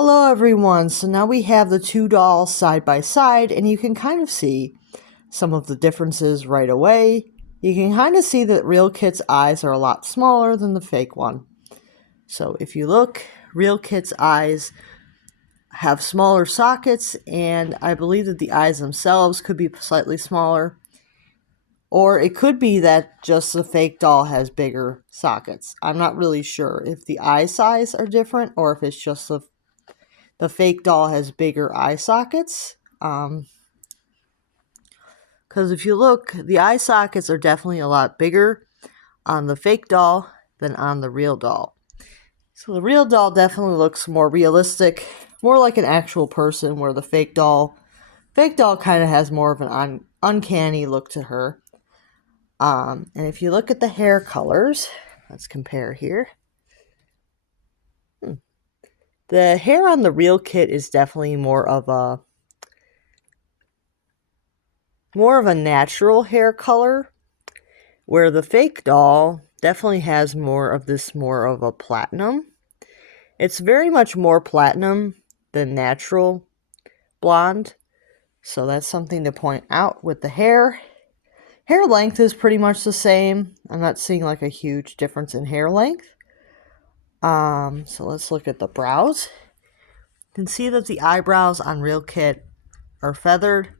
Hello everyone, so now we have the two dolls side by side and you can kind of see some of the differences right away. You can kind of see that Real Kit's eyes are a lot smaller than the fake one. So if you look, Real Kit's eyes have smaller sockets, and I believe that the eyes themselves could be slightly smaller. Or it could be that just the fake doll has bigger sockets. I'm not really sure if the eye size are different or if it's just the fake doll has bigger eye sockets. Because if you look, the eye sockets are definitely a lot bigger on the fake doll than on the real doll. So the real doll definitely looks more realistic, more like an actual person, where the fake doll kind of has more of an uncanny look to her. And if you look at the hair colors, let's compare here. The hair on the Real Kit is definitely more of a natural hair color, where the fake doll definitely has more of a platinum. It's very much more platinum than natural blonde, so that's something to point out with the hair. Hair length is pretty much the same. I'm not seeing like a huge difference in hair length. So let's look at the brows. You can see that the eyebrows on Real Kit are feathered.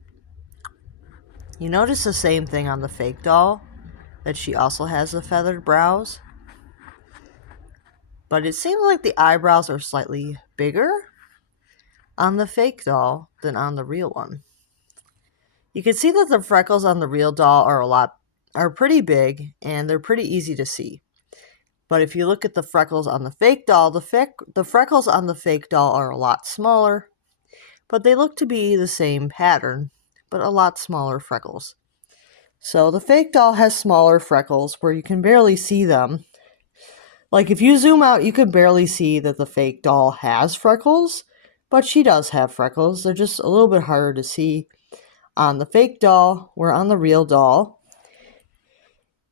You notice the same thing on the fake doll, that she also has the feathered brows. But it seems like the eyebrows are slightly bigger on the fake doll than on the real one. You can see that the freckles on the real doll are pretty big, and they're pretty easy to see. But if you look at the freckles on the fake doll, the freckles on the fake doll are a lot smaller, but they look to be the same pattern, but a lot smaller freckles. So the fake doll has smaller freckles where you can barely see them. Like if you zoom out, you can barely see that the fake doll has freckles, but she does have freckles. They're just a little bit harder to see on the fake doll, where on the real doll,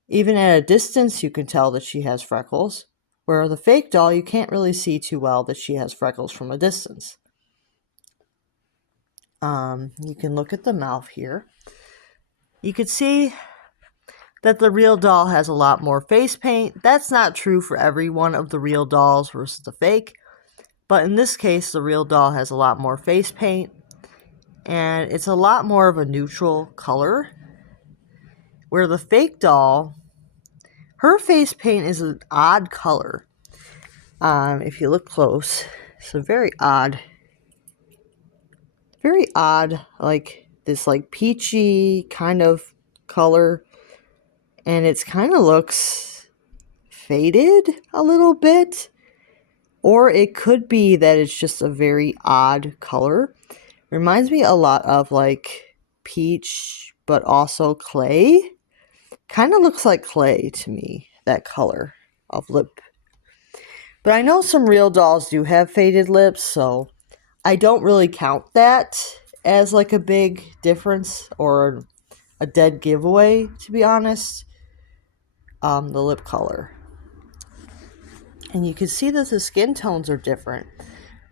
even at a distance, you can tell that she has freckles, where the fake doll, you can't really see too well that she has freckles from a distance. You can look at the mouth here. You can see that the real doll has a lot more face paint. That's not true for every one of the real dolls versus the fake, but in this case, the real doll has a lot more face paint, and it's a lot more of a neutral color, where the fake doll, her face paint is an odd color. If you look close, it's a very odd, like this like peachy kind of color, and it's kind of looks faded a little bit, or it could be that it's just a very odd color. Reminds me a lot of like peach, but also clay. Kind of looks like clay to me, that color of lip. But I know some real dolls do have faded lips, so I don't really count that as like a big difference or a dead giveaway, to be honest. The lip color. And you can see that the skin tones are different.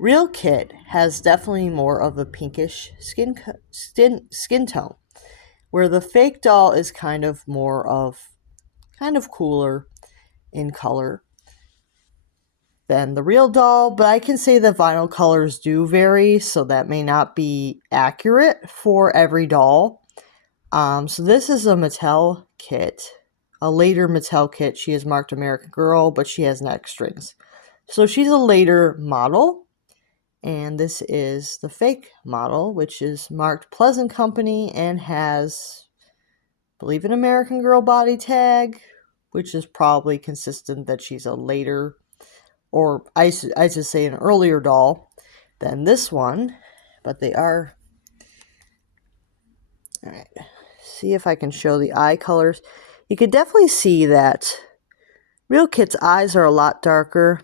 Real Kit has definitely more of a pinkish skin tone, where the fake doll is kind of cooler in color than the real doll. But I can say that vinyl colors do vary, so that may not be accurate for every doll. So this is a Mattel kit, a later Mattel kit. She is marked American Girl, but she has neck strings. So she's a later model. And this is the fake model, which is marked Pleasant Company and has, I believe, an American Girl body tag, which is probably consistent that she's a later, or I should say an earlier doll than this one. But they are. Alright, see if I can show the eye colors. You can definitely see that Real Kit's eyes are a lot darker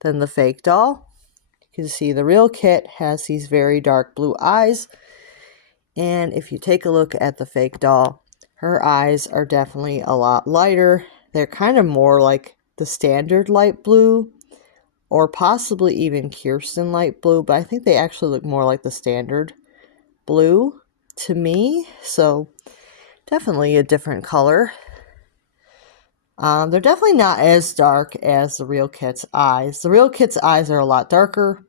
than the fake doll. You can see the Real Kit has these very dark blue eyes, and if you take a look at the fake doll, her eyes are definitely a lot lighter. They're kind of more like the standard light blue or possibly even Kirsten light blue, but I think they actually look more like the standard blue to me. So definitely a different color. They're definitely not as dark as the real kit's eyes. The real kit's eyes are a lot darker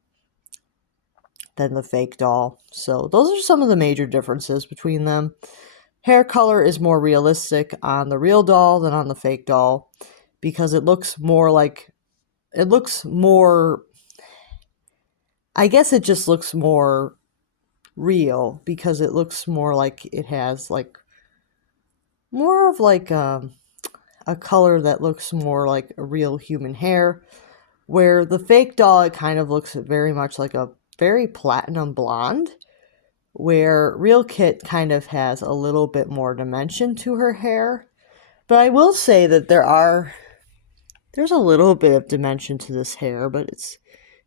than the fake doll. So those are some of the major differences between them. Hair color is more realistic on the real doll than on the fake doll because it looks more, I guess it just looks more real because it looks more like it has like more of like a color that looks more like a real human hair, where the fake doll, it kind of looks very much like a very platinum blonde, where real Kit kind of has a little bit more dimension to her hair. But I will say that there's a little bit of dimension to this hair, but it's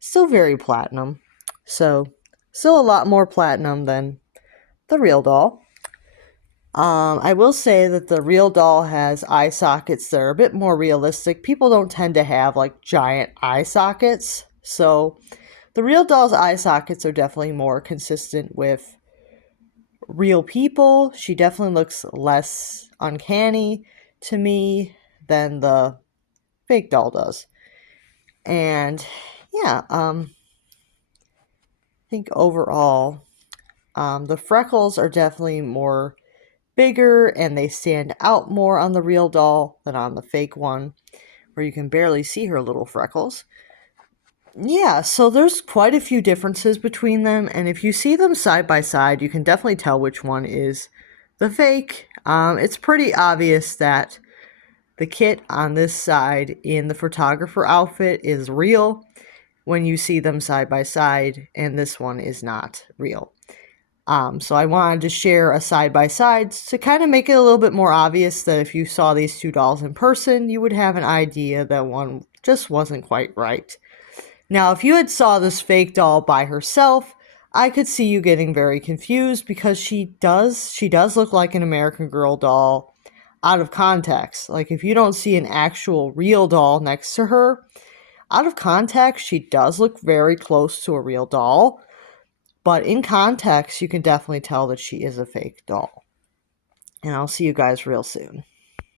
still very platinum. So still a lot more platinum than the real doll. I will say that the real doll has eye sockets that are a bit more realistic. People don't tend to have like giant eye sockets. So the real doll's eye sockets are definitely more consistent with real people. She definitely looks less uncanny to me than the fake doll does. And yeah, I think overall, the freckles are definitely more bigger and they stand out more on the real doll than on the fake one, where you can barely see her little freckles. Yeah, so there's quite a few differences between them, and if you see them side by side, you can definitely tell which one is the fake. It's pretty obvious that the Kit on this side in the photographer outfit is real when you see them side by side, and this one is not real. So I wanted to share a side-by-side to kind of make it a little bit more obvious that if you saw these two dolls in person, you would have an idea that one just wasn't quite right. Now, if you had saw this fake doll by herself, I could see you getting very confused because she does look like an American Girl doll out of context. Like if you don't see an actual real doll next to her, out of context, she does look very close to a real doll. But in context, you can definitely tell that she is a fake doll. And I'll see you guys real soon.